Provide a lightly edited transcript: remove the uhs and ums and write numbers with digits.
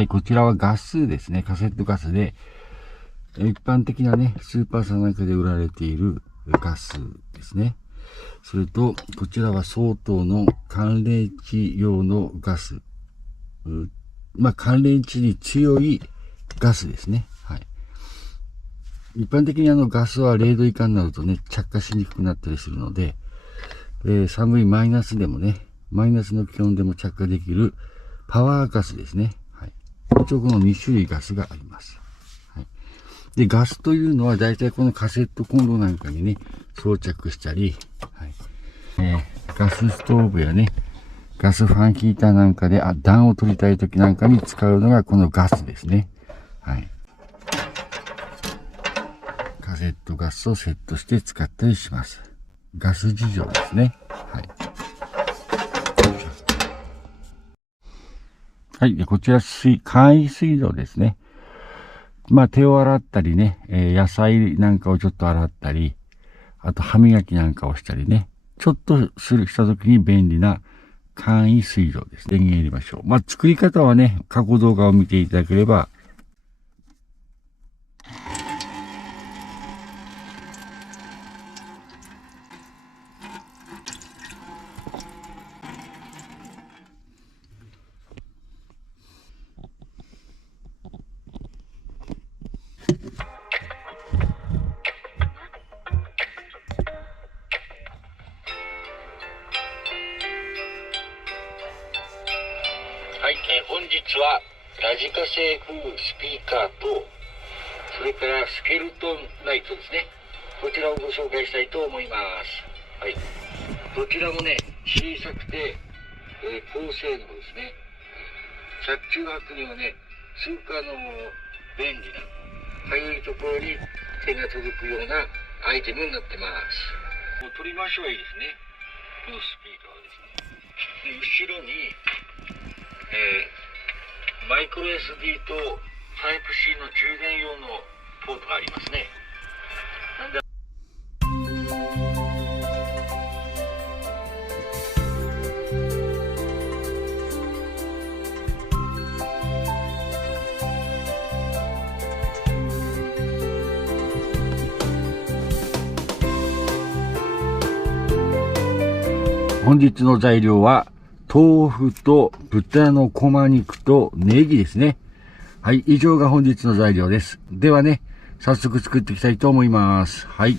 はい、こちらはガスですね。カセットガスで、一般的なね、スーパーさんなんかで売られているガスですね。それと、こちらは相当の寒冷地用のガス。寒冷地に強いガスですね。はい。一般的にガスは0度以下になるとね、着火しにくくなったりするので、寒いマイナスでもね、マイナスの気温でも着火できるパワーガスですね。はい。一応この2種類ガスがあります。はい。で、ガスというのは大体このカセットコンロなんかにね、装着したり、はい。ガスストーブやね、ガスファンヒーターなんかで暖を取りたい時なんかに使うのがこのガスですね。はい。カセットガスをセットして使ったりします。ガス事情ですね。はい。はい。で、こちら簡易水道ですね。手を洗ったりね、野菜なんかをちょっと洗ったり、あと歯磨きなんかをしたりね、ちょっとした時に便利な簡易水道ですね。電源入れましょう。作り方はね、過去動画を見ていただければ、はい、本日はラジカセ風スピーカーと、それからスケルトンライトですね。こちらをご紹介したいと思います。はい。どちらもね、小さくて、高性能ですね。車中泊にはね、すごく便利な、かゆいところに手が届くようなアイテムになってます。取り回しはいいですね。このスピーカーはですね。で、後ろに、マイクロ SD と Type-C の充電用のポートがありますね。なんで本日の材料は、豆腐と豚のこま肉とネギですね。はい、以上が本日の材料です。ではね、早速作っていきたいと思います。はい。